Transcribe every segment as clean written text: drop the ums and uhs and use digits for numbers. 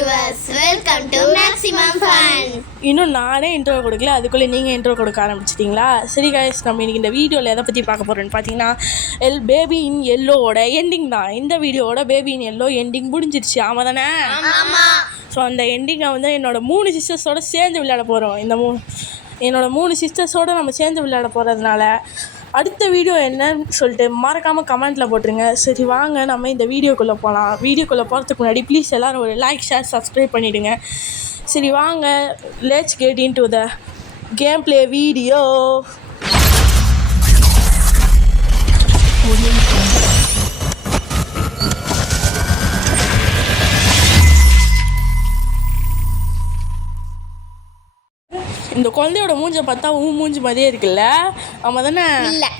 viewers, welcome to Maximum Fun. இன்னும் நானே intro கொடுக்கல, அதுக்குள்ளே நீங்கள் இன்ட்ரோ கொடுக்க ஆரம்பிச்சிட்டிங்களா? சரி கைஸ், நம்ம இன்றைக்கி இந்த வீடியோவில் எதை பற்றி பார்க்க போகிறோன்னு பார்த்தீங்கன்னா, பேபி இன் எல்லோவோட எண்டிங் தான். இந்த வீடியோவோட பேபி இன் எல்லோ எண்டிங் முடிஞ்சிருச்சு, ஆமாம் தானே? ஸோ அந்த எண்டிங்கை வந்து என்னோடய 3 சிஸ்டர்ஸோடு சேர்ந்து விளையாட போகிறோம். என்னோடய 3 சிஸ்டர்ஸோடு நம்ம சேர்ந்து விளையாட போகிறதுனால அடுத்த வீடியோ என்னன்னு சொல்லிட்டு மறக்காமல் கமெண்ட்டில் போட்டுருங்க. சரி வாங்க நம்ம இந்த வீடியோக்குள்ளே போகலாம். வீடியோக்குள்ளே போகிறதுக்கு முன்னாடி ப்ளீஸ் எல்லோரும் ஒரு லைக், ஷேர், சப்ஸ்கிரைப் பண்ணிவிடுங்க. சரி வாங்க, let's get into the game play video. இந்த குழந்தையோட மூஞ்சை பார்த்தா மூஞ்சி மாதிரியே இருக்குல்ல, ஆமாம் தானே? இல்லை,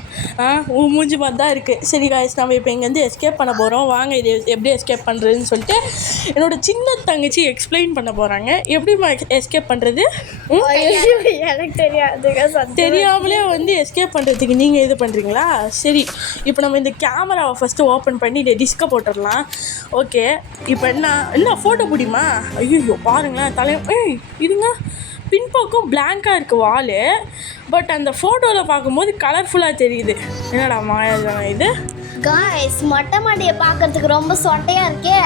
மூஞ்சி மாதிரி தான் இருக்குது. சரி காய்ஸ், நம்ம இப்போ இங்கேருந்து எஸ்கேப் பண்ண போகிறோம். வாங்க இது எப்படி எஸ்கேப் பண்ணுறதுன்னு சொல்லிட்டு என்னோடய சின்ன தங்கச்சி எக்ஸ்பிளைன் பண்ண போகிறாங்க. எப்படிமா எஸ்கேப் பண்ணுறது? எனக்கு தெரியாது. தெரியாமலே வந்து எஸ்கேப் பண்ணுறதுக்கு நீங்கள் இது பண்ணுறீங்களா? சரி, இப்போ நம்ம இந்த கேமராவை ஃபஸ்ட்டு ஓப்பன் பண்ணி இதை டிஸ்கை போட்டுடலாம். ஓகே, இப்போ என்ன ஃபோட்டோ பிடிமா? ஐயோ பாருங்களேன், இருங்க, பின்பக்கம் பிளாங்காக இருக்குது வால். பட் அந்த ஃபோட்டோவில் பார்க்கும்போது கலர்ஃபுல்லாக தெரியுது. என்னடா மாயாஜனம் இது? காய்ஸ், மொட்டை மண்டியை பார்க்கறதுக்கு ரொம்ப சொட்டையாக இருக்கே.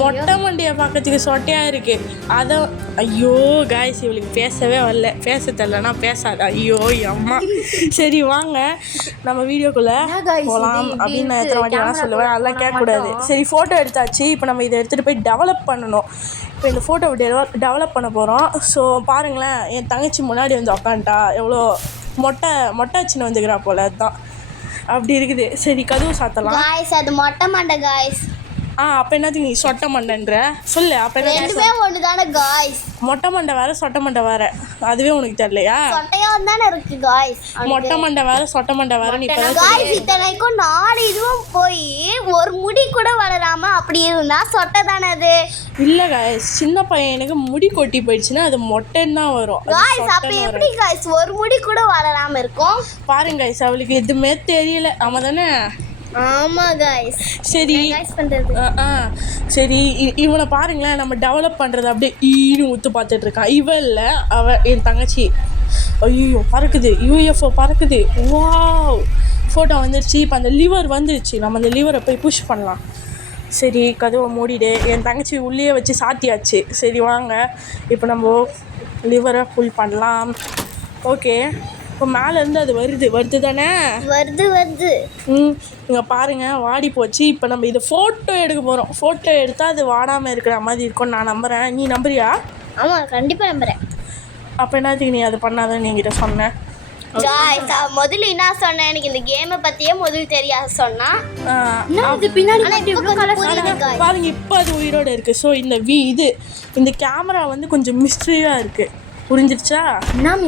மொட்டை மண்டியை பார்க்கறதுக்கு சொட்டையாக இருக்குது. அதை ஐயோ காய்ஸ், இவளுக்கு பேசவே வரல. பேச தெரியலனா பேசாது. ஐயோ அம்மா. சரி வாங்க நம்ம வீடியோக்குள்ளே போகலாம் அப்படின்னு நான் எத்தனை வாட்டி வேணால் சொல்லுவேன், அதெல்லாம் கேட்கக்கூடாது. சரி, ஃபோட்டோ எடுத்தாச்சு. இப்போ நம்ம இதை எடுத்துகிட்டு போய் டெவலப் பண்ணணும். இப்போ இந்த ஃபோட்டோவை டெவலப் பண்ண போகிறோம். ஸோ பாருங்களேன், என் தங்கச்சி முன்னாடி வந்து உக்காண்டா, எவ்வளோ மொட்டை சின்ன வந்துக்கிறா போல், அதுதான் அப்படி இருக்குது. சரி, கதவு சாத்தலாம். காய்ஸ், அது மொட்டை மண்டை காய்ஸ். அப்போ என்னத்துக்கு நீ சொட்டை மண்டைன்ற சொல்லு? அப்போ ரெண்டுமே ஒன்று தானே காய்ஸ்? மொட்டை மண்டை வேறு சொட்டை மண்டை வேறு, அதுவே உனக்கு தெரியலையா? சொட்டையாக தானே இருக்கு காய்ஸ். மொட்டை மண்டை வேறு சொட்டை மண்டை வேறு. நீ காய்ஸ், இத்தனைக்கும் 4 இதுவும் போய் ஒரு முடி கூட வளராமல் அப்படி இருந்தால் சொட்டை தானே அது? இல்லை காய்ஸ், சின்ன பையனுக்கு முடி கொட்டி போயிடுச்சுன்னா அது மொட்டைன்னு தான் வரும் காய்ஸ். அப்போ எப்படி காய்ஸ் ஒரு முடி கூட வளராமல் இருக்கும்? பாருங்க காய்ஸ், அவளுக்கு எதுவுமே தெரியல, ஆமாம் தானே? ஆமாம் காய்ஸ். சரி சரி, இவனை பாருங்களேன், நம்ம டெவலப் பண்ணுறது அப்படியே ஈனு ஊற்று பார்த்துட்ருக்கான். இவன் இல்லை, அவள் என் தங்கச்சி. ஐயோ பறக்குது, யூஎஃப்ஓ பறக்குது. வாவ், ஃபோட்டோ வந்துடுச்சு. இப்போ அந்த லிவர் வந்துடுச்சு, நம்ம அந்த லிவரை போய் புஷ் பண்ணலாம். சரி, கதவை மூடிடு. என் தங்கச்சி உள்ளே வச்சு சாத்தியாச்சு. சரி வாங்க, இப்போ நம்ம லிவரை ஃபுல் பண்ணலாம். ஓகே, இப்போ மேலேருந்து அது வருது தானே? வருது. இங்கே பாருங்கள், வாடி போச்சு. இப்போ நம்ம இதை ஃபோட்டோ எடுக்க போகிறோம். ஃபோட்டோ எடுத்தால் அது வாடாமல் இருக்கிற மாதிரி இருக்கும்னு நான் நம்புகிறேன். நீ நம்புறியா? ஆமாம், கண்டிப்பாக நம்புகிறேன். அப்போ என்னத்துக்கு நீ அதை பண்ணாதான் நீங்கிட்ட சொன்னேன்? முதல்ல என்ன சொன்னேன், எனக்கு இந்த கேமை பற்றியே முதல்ல தெரியாது சொன்னா. பாருங்க, இப்போ அது உயிரோடு இருக்குது. ஸோ இந்த கேமரா வந்து கொஞ்சம் மிஸ்ட்ரியாக இருக்குது. புரிஞ்சிருச்சா?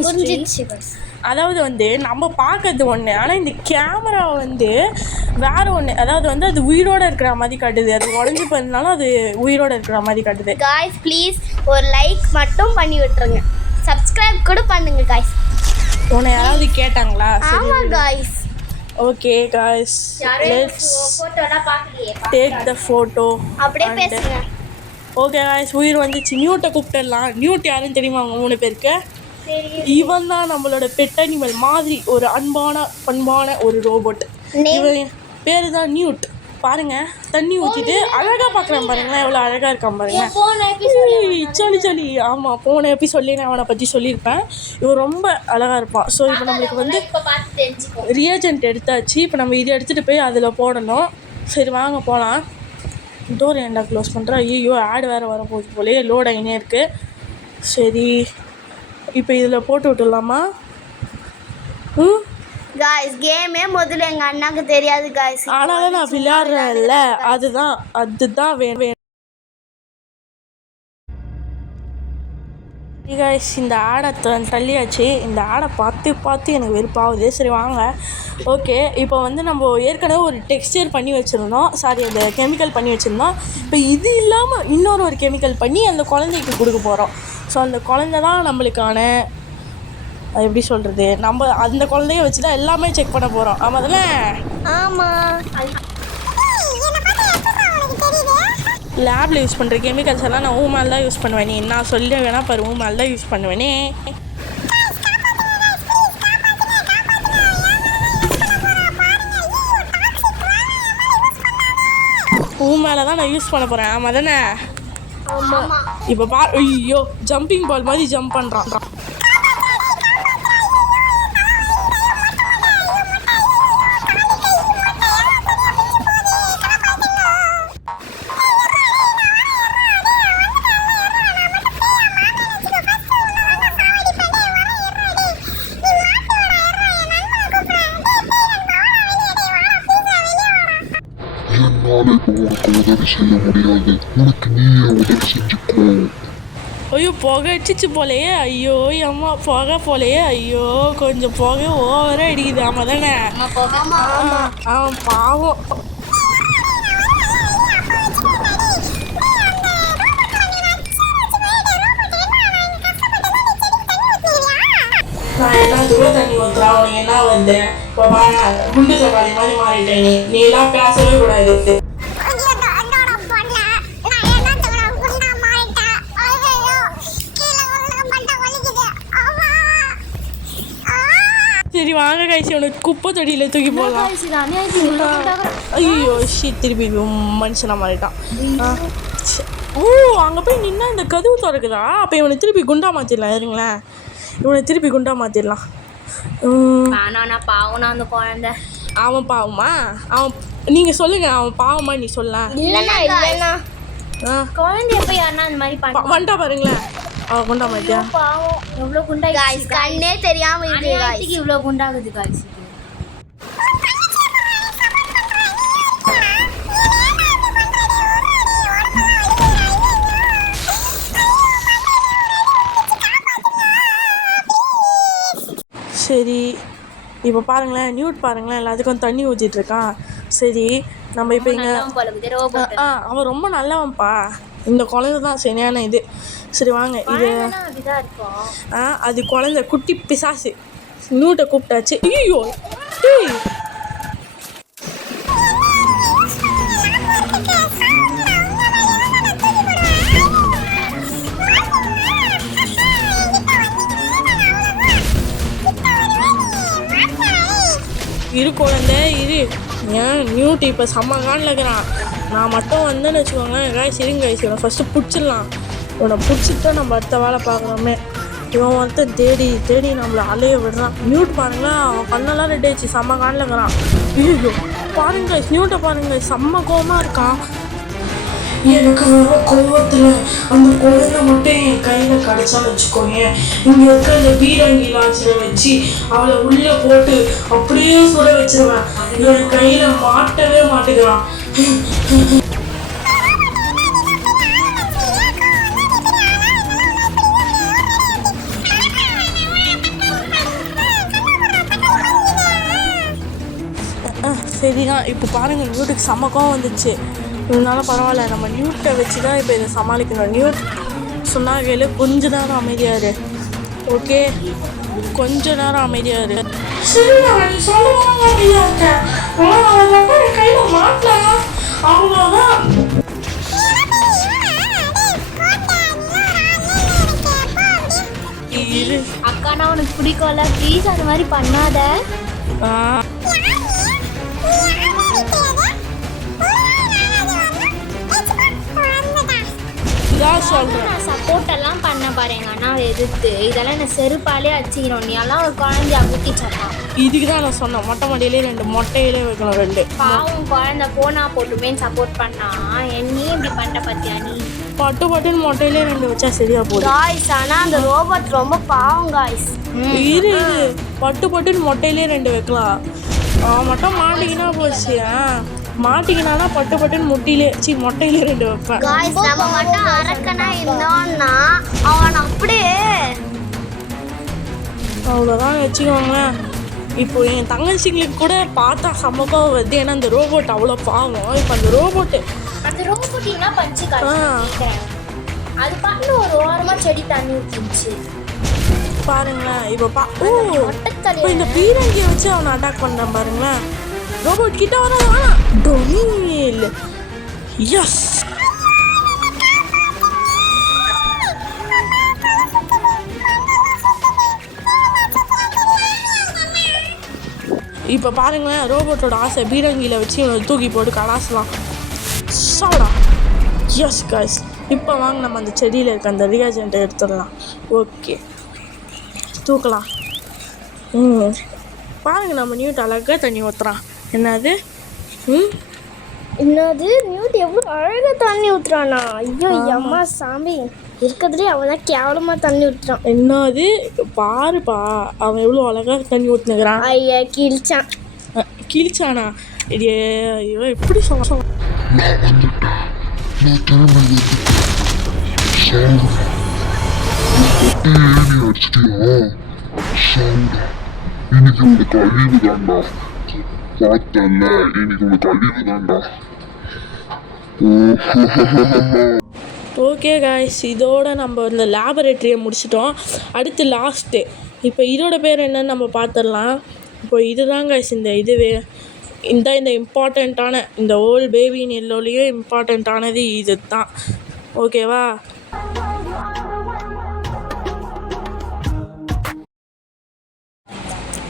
புரிஞ்சிருச்சு. அதாவது வந்து நம்ம பார்க்கறது ஒன்று, ஆனால் இந்த கேமரா வந்து வேறு ஒன்று. அதாவது வந்து அது உயிரோடு இருக்கிற மாதிரி காட்டுது. அது உடஞ்சி போயிருந்தாலும் அது உயிரோடு இருக்கிற மாதிரி காட்டுது. காய்ஸ், ப்ளீஸ் ஒரு லைக் மட்டும் பண்ணி விட்டுருங்க. சப்ஸ்கிரைப் கூட பண்ணுங்க காய்ஸ். உன்னை யாராவது கேட்டாங்களா? ஆமாம் guys. Okay guys, let's take the photo. அப்படியே பேசுங்க. ஓகே காய்ஸ், உயிர் வந்துச்சு. நியூட்டை கூப்பிட்டுடலாம். நியூட் யாருன்னு தெரியுமா அவங்க 3 பேருக்கு? இவன் தான் நம்மளோட பெட் அனிமல் மாதிரி ஒரு பண்பான ஒரு ரோபோட். இவன் பேரு தான் நியூட். பாருங்க, தண்ணி ஊற்றிட்டு அழகாக பார்க்குறான். பாருங்களேன், எவ்வளோ அழகாக இருக்கான் பாருங்க. சொல்லி ஆமாம், போன எபிசோட்லேயே நான் அவனை பற்றி சொல்லியிருப்பேன். இவன் ரொம்ப அழகாக இருப்பான். ஸோ இப்போ நம்மளுக்கு வந்து ரியேஜென்ட் எடுத்தாச்சு. இப்போ நம்ம இதை எடுத்துகிட்டு போய் அதில் போடணும். சரி வாங்க போகலாம். டோர் ஏன்டா க்ளோஸ் பண்ணுறேன்? ஐயோ, ஆடு வேறு வரப்போகுது போலே, லோட் ஆகினே இருக்குது. சரி, இப்போ இதில் போட்டு விட்டுடலாமா? காய்ஸ், கேமே முதல்ல எங்கள் அண்ணாக்கு தெரியாது காய்ஸ். ஆனாலும் நான் விளையாடுறேன்ல, அதுதான் வேணும். காய்ஸ், இந்த ஆடை தள்ளியாச்சு. இந்த ஆடை பார்த்து எனக்கு வெறுப்பாகுது. சரி வாங்க. ஓகே, இப்போ வந்து நம்ம ஏற்கனவே ஒரு டெக்ஸ்சர் பண்ணி வச்சுருந்தோம். அந்த கெமிக்கல் பண்ணி வச்சுருந்தோம். இப்போ இது இல்லாமல் இன்னொரு கெமிக்கல் பண்ணி அந்த குழந்தைக்கு கொடுக்க போகிறோம். ஸோ அந்த குழந்தை தான் நம்மளுக்கான, அது எப்படி சொல்கிறது, நம்ம அந்த குழந்தைய வச்சு தான் எல்லாமே செக் பண்ண போகிறோம். ஆமாம் தானே? ஆமாம். லேபில் யூஸ் பண்ணுற கெமிக்கல்ஸ் எல்லாம் நான் ஊ மேலே தான் யூஸ் பண்ணுவேனே. நான் சொல்ல வேணா பாரு, ஊ மேலே தான் யூஸ் பண்ணுவேனே. ஊ மேலே தான் நான் யூஸ் பண்ண போகிறேன். ஆமாம் தானே? இப்போ பார், ஐயோ ஜம்பிங் பால் மாதிரி ஜம்ப் பண்ணுறான். என்னால் இப்போ உனக்கு உதவி செய்ய முடியாது. உனக்கு நீயே உதவி செஞ்சுக்கோ. ஐயோ புகை அடிச்சிச்சு போலையே. ஐயோ அம்மா புகை போலையே. ஐயோ கொஞ்சம் புகை ஓவராக அடிக்குது. ஆமாம் தானே? அவன் பாவம். நான் என்ன தூர தண்ணி ஊற்றுறா, உனக்கு என்ன வந்து இப்போ குண்டு சவாரி மாதிரி மாறிட்டேன். நீ எல்லாம் பேசவே கூடாது. சரி வாங்க கைசி, உனக்கு குப்பை தொடியில் தூக்கி போடலாம். ஐயோ திருப்பி மனுஷனா மாறிட்டான். ஓ அங்கே போய் நின்னா இந்த கதவு திறக்குதா? அப்போ இவனை திருப்பி குண்டா மாற்றிடலாம். இருங்களேன், இவனை திருப்பி குண்டா மாற்றிடலாம். பாவம் அந்த குழந்தை. அவன் பாவமா? அவன் நீங்கள் சொல்லுங்கள், அவன் பாவமா? நீ சொல்ல. குழந்தை எப்போ யாருன்னா அந்த மாதிரி வண்டா பாருங்களேன். அவன் குண்டா மாட்டியா? பாவம் எவ்வளோ குண்டா கண்ணே தெரியாம இருக்கு. இவ்வளோ குண்டாகுது காய்ஸ். சரி இப்போ பாருங்களேன், நியூட் பாருங்களேன், எல்லாத்துக்கும் தண்ணி ஊற்றிட்டு இருக்கான். சரி நம்ம இப்போ இங்கே அவன் ரொம்ப நல்லவன்ப்பா. இந்த குழந்தை தான் சரியான இது. சரி வாங்க, இது அது குழந்தை குட்டி பிசாசு. நியூட்டை கூப்பிட்டாச்சு. ஐயோ இரு குழந்தை இரு. ஏன் நியூட் இப்போ செம்ம காண்டில் இருக்கிறான். நான் மட்டும் வந்தேன்னு வச்சுக்கோங்களேன். காய்ச்சி இருங்க காய்ச்சி, இவனை ஃபஸ்ட்டு பிடிச்சிடலாம். இவனை பிடிச்சிட்டு நம்ம அடுத்த வேலை பார்க்குறோமே. இவன் வந்து தேடி தேடி நம்மளை அலைய விடுறான். நியூட் பாருங்களேன், அவன் கண்ணெல்லாம் ரெடி ஆச்சு, செம்ம காண்டில் இருக்கிறான். ஐயோ பாருங்க நியூட்டை பாருங்க, செம்ம கோவமாக இருக்கான். எனக்கு வர கோவத்தில் அந்த குழந்தை மட்டும் என் கையில் கிடச்சான்னு வச்சுக்கோங்க, இங்கே இருக்க இந்த பீரங்கி லாச்சில் வச்சு அவளை உள்ளே போட்டு அப்படியே சுட வச்சிருவேன். என் கையில் மாட்டவே மாட்டேங்கிறான். சரிதான். இப்போ பாருங்கள், நியூட்டுக்கு செம்ம கோவம் வந்துச்சு. இருந்தாலும் பரவாயில்ல, நம்ம நியூட்டை வச்சு தான் இப்போ இதை சமாளிக்கணும். நியூட் சொன்னால் கேளு, கொஞ்ச நேரம் அமைதியாக இரு. ஓகே, கொஞ்ச நேரம் அமைதியாக இரு. சரி நான் சொல்லுவாங்க அமைதியாக இருக்கேன். கையில் மாட்டலாம் அவ்வளோதான். அக்கா நான் உனக்கு பிடிக்கல, ப்ளீஸ் அந்த மாதிரி பண்ணாத. நான் சப்போர்ட் எல்லாம் பண்ண பாருங்க அண்ணா எதிர்த்து. இதெல்லாம் என்ன செருப்பாலே அடிச்சுக்கிறோம். நீ எல்லாம் ஒரு குழந்தைய குத்திச்சலாம். இதுக்கு தான் நான் சொன்னேன், மொட்டை மாடியிலே 2 மொட்டையிலே வைக்கணும். 2 பாவம் குழந்தை போனா போட்டுமே சப்போர்ட் பண்ணா. என்னையும் இப்படி பண்ண பத்தியா நீ? பட்டுன்னு மொட்டையிலே 2 வச்சா சரியா போகுது காய்ஸ். ஆனா அந்த ரோபோட் ரொம்ப பாவம் காய்ஸ். இரு பட்டுன்னு மொட்டையிலே 2 வைக்கலாம். மட்டும் மாட்டிக்கினா போச்சு. மாட்டிக்கினா பட்டுன்னு மொட்டையிலே 2 வைப்பேன். காய்ஸ் நம்ம மட்டும் அரக்கனா இருந்தோம்னா அவன் அப்படியே அவ்வளோதான் வச்சுக்கோங்களேன். இப்போ என் தங்கச்சிங்களுக்கு கூட பார்த்தா சமக்கம் வருது. ஏன்னா அந்த ரோபோட் அவ்வளோ பாவம். இப்போ அந்த ரோபோட் என்ன பஞ்சு அது பாட்டு ஒரு ஓரமா செடி தண்ணி ஊற்றிச்சு பாருங்களேன். இப்போ இந்த பீரங்கியை வச்சு அவனை அட்டாக் பண்ணுறான் பாருங்களேன். ரோபோட் கிட்ட வரான். டொமினில் எஸ் இப்போ பாருங்களேன், ரோபோட்டோட ஆசை பீரங்கியில் வச்சு இவனை தூக்கி போட்டு கலாசலாம். சாடா. எஸ் காய்ஸ், இப்போ வாங்க நம்ம அந்த செடியில் இருக்க அந்த ரியாஜென்ட்டை எடுத்துடலாம். ஓகே, தூக்கலாம். பாருங்க, நம்ம நியூட் அழகாக தண்ணி ஊற்றுறான். என்னது? என்னது நியூட் எவ்வளோ அழகாக தண்ணி ஊற்றுறானா? ஐயோ அம்மா சாமி, இருக்கிறதுலே அவன் தான் கேவலமாக தண்ணி ஊற்றுறான். என்னது? பாருப்பா, அவன் எவ்வளோ அழகாக தண்ணி ஊற்றுனுக்குறான். ஐயா கிழிச்சான். கிழிச்சானா? ஐயோ எப்படி சொல்ல. நான் வந்துட்டேன். நான் திரும்ப ஏணி அடிச்சிட்டியா? சவுண்டா, இன்னைக்கு உனக்கு அழிவு தாண்டா. பார்த்தல, இன்னைக்கு உனக்கு அழிவு தாண்டா. ஓகே காய்ஸ், இதோட நம்ம இந்த லேபரேட்டரியை முடிச்சிட்டோம். அடுத்து லாஸ்ட்டு. இப்போ இதோட பேர் என்னன்னு நம்ம பார்த்துடலாம். இப்போ இதுதான் காய்ஸ் இந்த இதுவே இந்த இம்பார்ட்டண்ட்டான இந்த ஓல்ட் பேபி இன் எல்லோலேயே இம்பார்ட்டண்ட்டானது இது தான். ஓகேவா?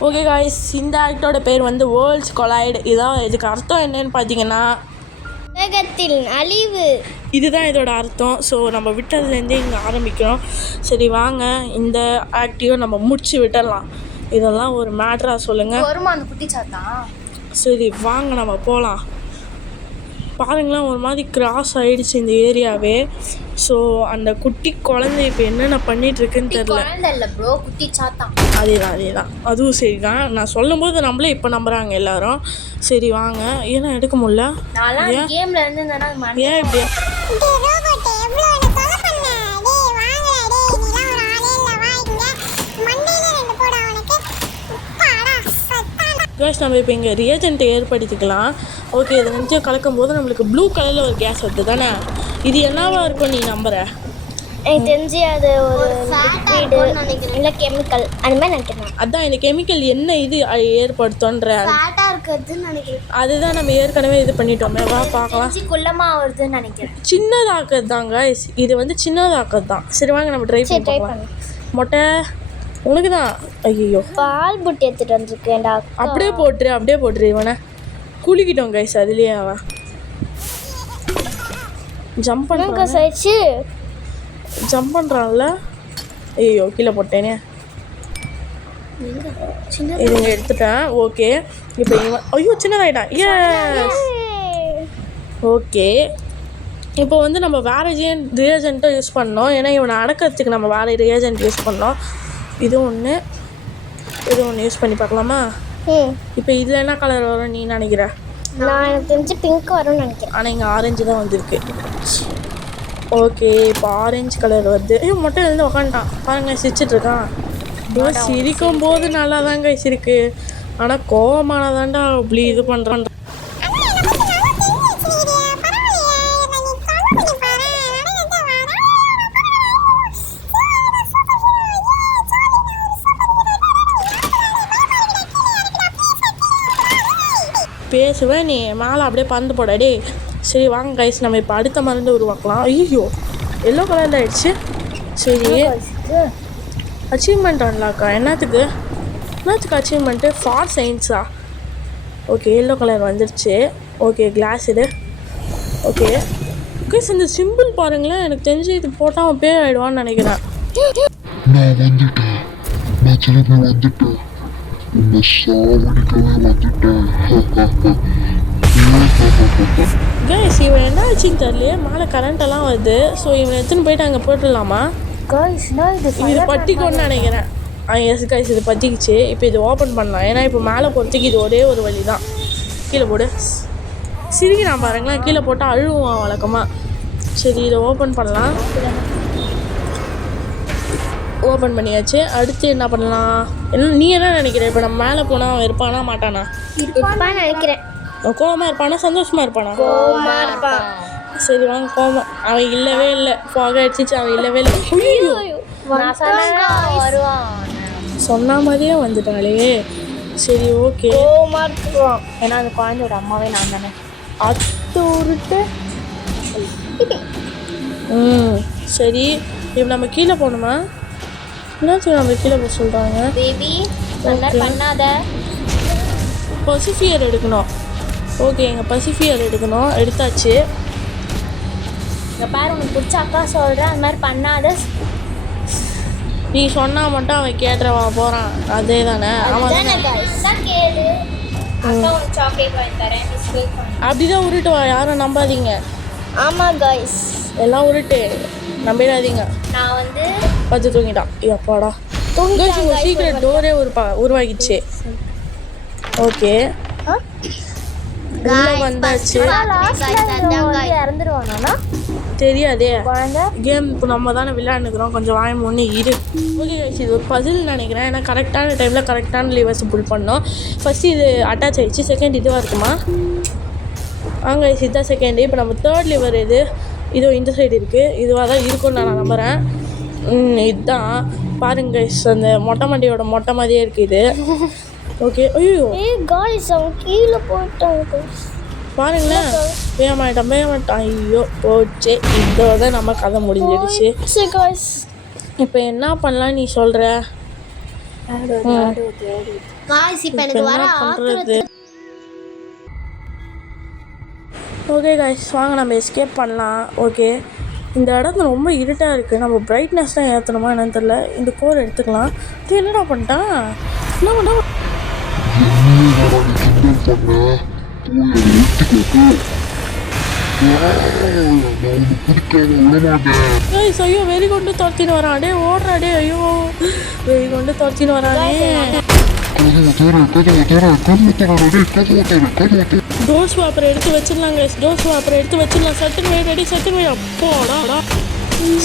ஓகே காய்ஸ், இந்த ஆக்டோட பேர் வந்து வேர்ல்ட்ஸ் கொலைட். இதான் இதுக்கு அர்த்தம் என்னன்னு பார்த்தீங்கன்னா உலகத்தில் அழிவு. இதுதான் இதோட அர்த்தம். ஸோ நம்ம விட்டதுலேருந்தே இங்கே ஆரம்பிக்கிறோம். சரி வாங்க, இந்த ஆக்டையும் நம்ம முடிச்சு விட்டுடலாம். இதெல்லாம் ஒரு மேட்ரா சொல்லுங்கள். வருமா அந்த குட்டி சாத்தா? சரி வாங்க நம்ம போகலாம். பாருங்களேன், ஒரு மாதிரி கிராஸ் ஆகிடுச்சு இந்த ஏரியாவே. ஸோ அந்த குட்டி குழந்தை இப்போ என்னென்ன பண்ணிகிட்ருக்குன்னு தெரில. இல்லை ப்ரோ, குட்டி சாத்தான். அதேதான் அதுவும் சரி தான். நான் சொல்லும் போது நம்மளே இப்போ நம்புகிறாங்க எல்லாரும். சரி வாங்க, ஏன்னா எடுக்க முடியல. ஏன் இப்படி? கேஸ் நம்ம இப்போ இங்கே ரியேஜென்ட்டை ஏற்படுத்திக்கலாம். ஓகே, இதை நினச்சி கலக்கும் போது நம்மளுக்கு ப்ளூ கலரில் ஒரு கேஸ் வருது தானே? இது என்னவா இருக்கும் நீ நம்புற? எனக்கு தெரிஞ்சு அது ஒரு இல்லை கெமிக்கல் அந்த மாதிரி நினைக்கிறேன். அதான் இந்த கெமிக்கல் என்ன இது ஏற்படுத்தோன்ற அதுதான் நம்ம ஏற்கனவே இது பண்ணிட்டோமே. வா பார்க்கலாம். குள்ளமாக வருதுன்னு நினைக்கிறேன். சின்னதாக்குறது தாங்க இது வந்து சின்னதாக்குறது தான். சரி வாங்க நம்ம ட்ரை பண்ணி மொட்டை உனக்கு தான். ஐயோ, பால் புட்டி எடுத்துட்டு வந்துருக்கேன்டா. அப்படியே போட்டுரு இவனை. குளிக்கிட்டோம் கைஸ் அதுலேயே. அவன் ஜம்ப் பண்ணுறான்ல. ஐயோ கீழே போட்டேனே. இதுங்க எடுத்துட்டேன். ஓகே, இப்போ இவன் ஐயோ சின்னதாயிட்டான். ஓகே, இப்போ வந்து நம்ம வேறு ரியேஜென்ட்டை யூஸ் பண்ணோம். ஏன்னா இவனை அடக்கிறதுக்கு நம்ம வேறு ரியேஜென்ட் யூஸ் பண்ணோம். இது ஒன்று யூஸ் பண்ணி பார்க்கலாமா? இப்போ இதில் என்ன கலர் வரும் நீ நினைக்கிற? நான் எனக்கு தெரிஞ்சு பிங்க் வரும்னு நினைக்கிறேன். ஆனால் இங்கே ஆரஞ்சு தான் வந்திருக்கு. ஓகே, இப்போ ஆரஞ்சு கலர் வருது. மொட்டை எழுந்து உக்காண்டான் பாருங்க, சிரிச்சிட்ருக்கான். இவன் சிரிக்கும் போது நல்லா தாங்க சிரிக்கு, ஆனால் கோவமானதாண்டா அப்படி இது பண்ணுறான். பேசுவேன் நீ மேலே அப்படியே பறந்து போடாடே. சரி வாங்க கைஸ், நம்ம இப்போ அடுத்த மருந்து உருவாக்கலாம். ஐயோ எல்லோ கலரில் ஆயிடுச்சு. சரி, அச்சீவ்மெண்ட் அன்லாக்கா? என்னத்துக்கு அச்சீவ்மெண்ட்டு? ஃபார் சயின்ஸா? ஓகே, எல்லோ கலர் வந்துருச்சு. ஓகே, கிளாஸ் இது. ஓகே கைஸ், இந்த சிம்பிள் பாருங்களேன். எனக்கு தெரிஞ்சு இது போட்டால் அவன் பேர் ஆகிடுவான்னு நினைக்கிறேன். நான் திருப்பி வந்துட்டேன். உன்னை சாவடிக்கவே வந்துட்டேன். கைஸ், இவன் என்ன ஆச்சுன்னு தெரியல, மேலே கரண்ட்டெல்லாம் வருது. ஸோ இவனை எடுத்துன்னு போயிட்டு அங்கே போட்டுடலாமா? இது பற்றிக்கோன்னு நினைக்கிறேன். எஸ் கைஸ், இது பற்றிக்கிச்சு. இப்போ இது ஓப்பன் பண்ணலாம். ஏன்னா இப்போ மேலே போகிறதுக்கு இது ஒரே ஒரு வழி தான். கீழே போடு. சிரிக்கிறான் பாருங்களேன், கீழே போட்டால் அழுவான் வழக்கமாக. சரி, இதை ஓப்பன் பண்ணலாம். ஓப்பன் பண்ணியாச்சு. அடுத்து என்ன பண்ணலாம்? நீ என்ன நினைக்கிற? இப்போ நம்ம மேலே போனால் அவன் இருப்பானா மாட்டானா? இருப்பான்னு நினைக்கிறேன். கோவமாக இருப்பானா சந்தோஷமாக இருப்பானா? கோவமா இருப்பான். சரி வாங்க கோவம். அவன் இல்லவே இல்லை. ஃபாக் அடிச்சிச்சு, அவன் இல்லவே இல்லை. சொன்ன மாதிரியே வந்துட்டாளே. சரி ஓகே, கோவமா இருப்பான். ஏன்னா அந்த குழந்தையோட அம்மாவே நான் தானே. அத்து உருட்டு. சரி, இப்போ நம்ம கீழே போகணுமா? என்னாச்சும் நம்ம கீழே போக சொல்கிறாங்க. பேபி பண்ணாத. பசிஃபியர் எடுக்கணும். ஓகே, எங்கள் பசிஃபியர் எடுக்கணும். எடுத்தாச்சு. இங்கே பாரு, உனக்கு பிடிச்ச அக்கா சொல்கிறேன், அந்த மாதிரி பண்ணாத. நீ சொன்னால் மட்டும் அவன் கேட்டுறவன் போகிறான். அதே தானே அவன் கேளு. அக்கா உனக்கு சாக்லேட் வாங்கி தரேன், பிஸ்கட். அப்படிதான் உருட்டுவா, யாரும் நம்பாதீங்க. ஆமாம் கைஸ், எல்லாம் உருட்டு, நம்பிடாதீங்க. நான் வந்து பார்த்து தூங்கிட்டான். அப்பாடா, சீக்கிரம் டோரே உருவாகிடுச்சு. ஓகே, உள்ள வந்தாச்சு. இறந்துருவானா தெரியாதே, கேம் இப்போ நம்ம தானே விளையாண்டுக்கிறோம். கொஞ்சம் வாயம் ஒன்று இரு. ஓகே கைஸ், இது ஒரு பசில் நினைக்கிறேன். ஏன்னா கரெக்டான டைமில் கரெக்டான லிவர்ஸ் புல் பண்ணோம். ஃபஸ்ட்டு இது அட்டாச் ஆகிடுச்சு. செகண்ட் இதுவாக இருக்குமா? ஆங்க கைஸ், இதுதான் செகண்டு. இப்போ நம்ம தேர்ட் லிவர் இது இதோ இந்த சைடு இருக்குது. இதுவாக தான் இருக்கும்னு நான் நம்புகிறேன். இதுதான் பாருங்க கைஸ், அந்த மொட்டை மண்டியோட மொட்டை மாதிரியே இருக்குது இது. ஓகே, ஐயோ காய்ஸ், அவன் கீழே போயிட்டாங்க பாருங்களேன். பேமாட்டான். ஐயோ போச்சு. இதோட நம்ம கதை முடிஞ்சிடுச்சு. இப்போ என்ன பண்ணலாம் நீ சொல்கிற? என்ன பண்ணுறது? ஓகே காய்ஸ், வாங்க நம்ம எஸ்கேப் பண்ணலாம். ஓகே, இந்த இடத்துல ரொம்ப இருட்டாக இருக்குது. நம்ம பிரைட்னஸ் தான் ஏற்றணுமா என்னன்னு தெரில. இந்த கோர் எடுத்துக்கலாம். இது என்னடா பண்ணிட்டான்? என்ன பண்ணா? ஐயோ, வெறி கொண்டு துரத்தின்னு வரான். டே ஓடுறா. டே ஐயோ, வெறி கொண்டு துரத்தின்னு வரானே. டோஸ் வாப்பரை எடுத்து வச்சிடலாம் கைஸ். டோஸ் வாப்பரை எடுத்து வச்சிடலாம். சட்டுன்னு வை, ரெடி, சட்டுன்னு வை. அப்போடா.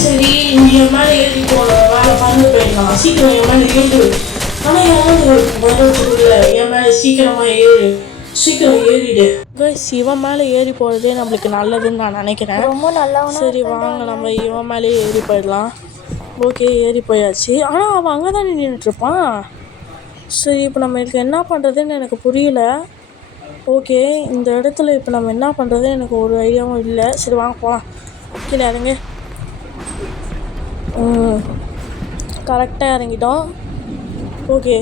சரி, நீ மேலே ஏறி பறந்து போயிடலாம். சீக்கிரம் என் மேலே ஏறு. ஆனால் என் மேலே சீக்கிரமாக ஏறு. சீக்கிரம் ஏறிடு கைஸ். இவன் மேலே ஏறி போகிறதே நம்மளுக்கு நல்லதுன்னு நான் நினைக்கிறேன். ரொம்ப நல்லா. சரி வாங்க, நம்ம இவன் மேலே ஏறி போயிடலாம். ஓகே, ஏறி போயாச்சு. ஆனால் அவன் அங்கே தான் நின்றுட்டுருப்பான். சரி, இப்போ நம்மளுக்கு என்ன பண்ணுறதுன்னு எனக்கு புரியல. ஓகே, இந்த இடத்துல இப்போ நம்ம என்ன பண்ணுறது எனக்கு ஒரு ஐடியாவும் இல்லை. சரி வாங்க போகலாம். கீழே இறங்க. கரெக்டாக இறங்கிட்டோம். ஓகே,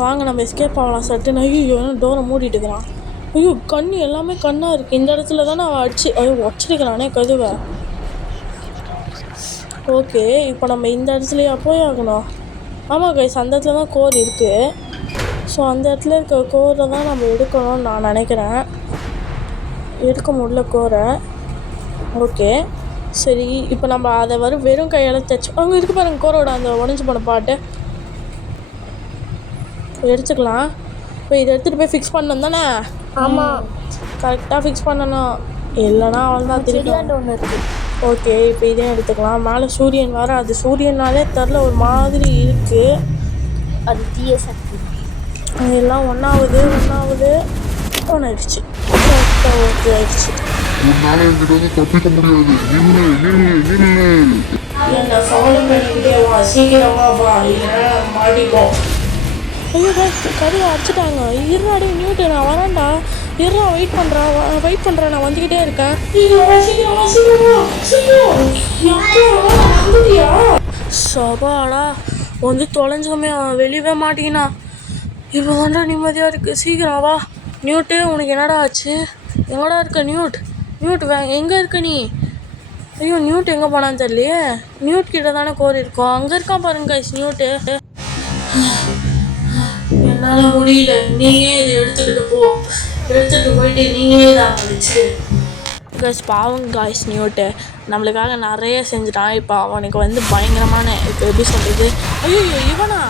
வாங்க நம்ம எஸ்கேப் ஆகலாம். சட்டுன்னு ஐயோ டோரை மூடிட்டு இருக்கிறான். ஐயோ, கண்ணு எல்லாமே கண்ணாக இருக்குது. இந்த இடத்துல தானே அவன் உடச்சிருக்கிறானே கதுவை. ஓகே, இப்போ நம்ம இந்த இடத்துலையா போய் ஆகணும்? ஆமாம் கைஸ், அந்த இடத்துல தான் கோர் இருக்குது. ஸோ அந்த இடத்துல இருக்க கோரை தான் நம்ம எடுக்கணும்னு நான் நினைக்கிறேன். எடுக்க முடியல கோரை. ஓகே, சரி, இப்போ நம்ம அதை வெறும் கையால் தைச்சு அங்கே இருக்கு பாருங்க கோரோட அந்த உடஞ்சி போன பாட்டு எடுத்துக்கலாம். இப்போ இதை எடுத்துகிட்டு போய் ஃபிக்ஸ் பண்ணணும் தானே? ஆமாம், கரெக்டாக ஃபிக்ஸ் பண்ணணும். இல்லைனா அவள் தான் திருப்பி ஒன்று இருக்குது. ஓகே, இப்போ இதையும் எடுத்துக்கலாம். மேலே சூரியன் வர, அது சூரியனாலே தெரில ஒரு மாதிரி இருக்குது. அது தீய சக்தி. எல்லாம் ஒன்றாவது ஒன்றாயிடுச்சு. ஓகே ஆயிடுச்சு. என்ன ஃபாலோ பண்ணிக்கிட்டே வா, சீக்கிரமா வா, இல்லைன்னா மாட்டிப்போம். ஐயோ கதையை அடிச்சுட்டாங்க. இருடாடி நியூட்டு, நான் வரேன்டா. இருடா, வெயிட் பண்ணுறேன், நான் வந்துக்கிட்டே இருக்கேன். சபாடா வந்து தொலைஞ்சோமே, அவன் வெளியவே மாட்டீங்கண்ணா. இப்போ தான்டா நிம்மதியாக இருக்குது. சீக்கிரம் வா நியூட்டு. உனக்கு என்னடா ஆச்சு? எங்கடா இருக்க நியூட்? எங்கே இருக்க நீ? ஐயோ, நியூட் எங்கே போனான்னு தெரியலையே. நியூட் கிட்ட தானே கோரி இருக்கோம். அங்கே இருக்கான் பாருங்க நியூட்டு. என்னால் முடியல, நீயே இதை எடுத்துகிட்டு போயிட்டு நீயே தான் வந்துச்சு. பாவம் காய்ஸ், நியூட்டு நம்மளுக்காக நிறைய செஞ்சுட்டான். இப்போ அவனுக்கு வந்து பயங்கரமான, இப்போ எப்படி சொல்கிறது, ஐயோ இவனா?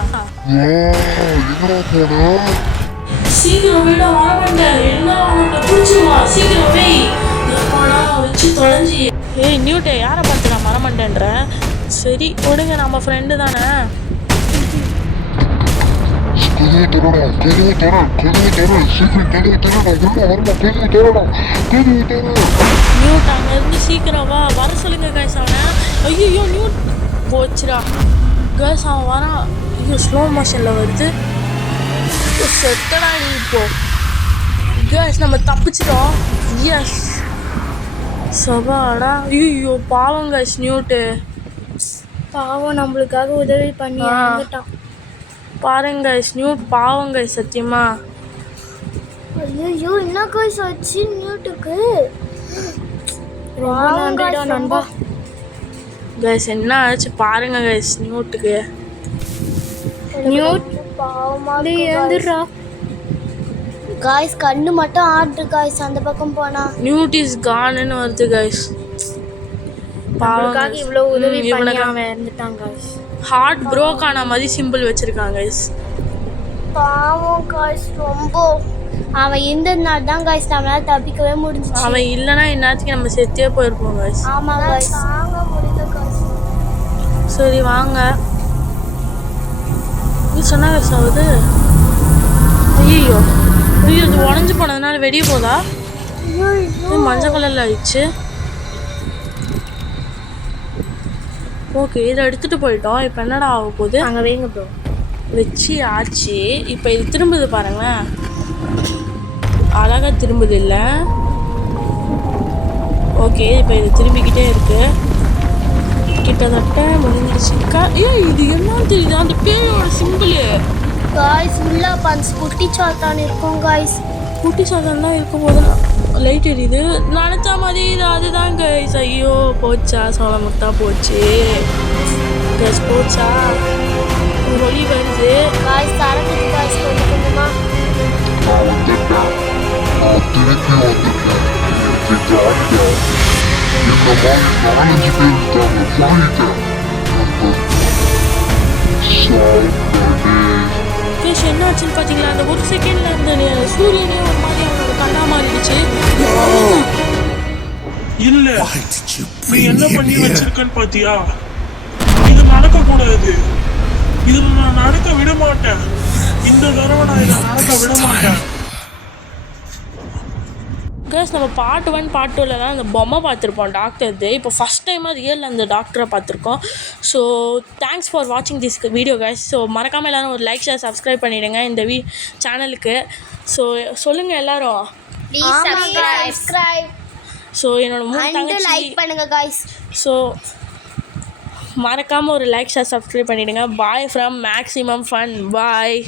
சீக்கிரம் வீட வரமாட்டேன். என்ன அவனுக்கு பிடிச்சிருவா? சீக்கிரம் போய் எப்படா வச்சு தொலைஞ்சி. ஏய் நியூட்டை, யாரை பார்த்து நான் வரமாட்டேன்றேன்? சரி கொடுங்க, நம்ம ஃப்ரெண்டு தானே. நியூட் அங்கேருந்து சீக்கிரம் வர சொல்லுங்க கைஸ் அவனை. ஐயோ நியூட் போச்சுடா கைஸ், அவன் வரான். ஐயோ, ஸ்லோ மோஷனில் வருது. செத்தடா நீ இப்போ. கைஸ், நம்ம தப்பிச்சிட்டோம். எஸ், சபாடா. ஐயோ பாவம் கைஸ், நியூட்டு பாவம், நம்மளுக்காக உதவி பண்ணி இறந்துட்டான். பாருங்க கைஸ், நியூட் பாவம் கைஸ், சத்தியமா ஐயோ என்ன காய்ஸ் ஆச்சு நியூட்டுக்கு? ரொம்ப நன்றிடா நண்பா. கைஸ் என்ன ஆச்சு பாருங்க கைஸ் நியூட்டுக்கு. நியூட் பாவமா எழுந்துடுறா. காய்ஸ் கண்ணு மட்டும் ஆடுது காய்ஸ் அந்த பக்கம் போனா. நியூட் இஸ் கான்னு வருது கைஸ். அவனுக்காக இவ்வளோ உதவி பண்ணி அவன் இறந்துட்டான் guys. ஹார்ட் ப்ரோக் ஆன மாதிரி சிம்பிள் வச்சிருக்காங்க கைஸ். பாவம் காய்ஸ் ரொம்ப. அவன் இருந்ததுனால தான் காய்ஸ் நம்மளால தப்பிக்கவே முடிஞ்சிச்சு. அவன் இல்லைன்னா இந்நேரத்துக்கு நம்ம செத்தே போயிருப்போம் கைஸ். ஆமா காய்ஸ் தாங்க முடியல காய்ஸ். சரி வாங்க. நீ சொன்ன கைஸ் ஆகுது. ஐயோ ஐயோ இது உடஞ்சி போனதுனால வெடிய போதா? மஞ்சள் கலரில் ஆயிடுச்சு. ஓகே இதை எடுத்துகிட்டு போயிட்டோம். இப்போ என்னடா ஆக போகுது? அங்கே வைங்க ப்ரோ. வச்சு ஆச்சு. இப்போ இது திரும்புது பாருங்களேன். அழகாக திரும்புது இல்லை? ஓகே இப்போ இது திரும்பிக்கிட்டே இருக்கு. கிட்டத்தட்ட முடிஞ்சிருச்சுக்கா. இது என்னன்னு தெரியுது? அந்த பேயோட சிம்பிள் காய்ஸ் உள்ள பஞ்ச் குட்டி சாத்தான் இருக்கும் காய்ஸ். குட்டி சாதம் தான் இருக்கும் போது லைட் எரியுது. நினச்ச மாதிரி இது அதுதான் கைஸ். ஐயோ போச்சா சோளமுத்தா போச்சு கைஸ். போச்சா ஒளி வருது காய்ஸ் தரக்குது காய்ஸ் கொஞ்சம் கொஞ்சமா. நான் வந்துட்டேன். நான் திருப்பி வந்துட்டேன். எனக்கு ஜாலியா இந்த மாதிரி 4-5 பேர் இருக்காங்க. வாங்கிட்டேன். கைஸ் என்ன ஆச்சுன்னு பார்த்தீங்களா? அந்த ஒரு செகண்ட்ல இருந்த சூரியனே ஒரு மாதிரி அவனோட கண்ணா மாறிடுச்சு. இல்ல நீ என்ன பண்ணி வச்சிருக்கன்னு பாத்தியா? இது நடக்க கூடாது. இதுல நான் நடக்க விட மாட்டேன். இந்த தடவை நான் இதை நடக்க விட மாட்டேன். கைஸ் நம்ம பார்ட் 1 பார்ட் 2லலாம் அந்த பொம்மை பார்த்துருப்போம் டாக்டர்து. இப்போ ஃபஸ்ட் டைமாக ரியல் அந்த டாக்டரை பார்த்துருக்கோம். ஸோ தேங்க்ஸ் ஃபார் வாட்சிங் திஸ் வீடியோ கைஸ். ஸோ மறக்காமல் எல்லோரும் ஒரு லைக் ஷேர் சப்ஸ்கிரைப் பண்ணிவிடுங்க இந்த சேனலுக்கு. ஸோ சொல்லுங்கள் எல்லோரும். சப்ஸ்கிரைப். ஸோ என்னோட 3 தங்கச்சி லைக் பண்ணுங்க காய்ஸ். ஸோ மறக்காமல் ஒரு லைக் ஷேர் சப்ஸ்கிரைப் பண்ணிவிடுங்க. Bye from maximum fun. Bye.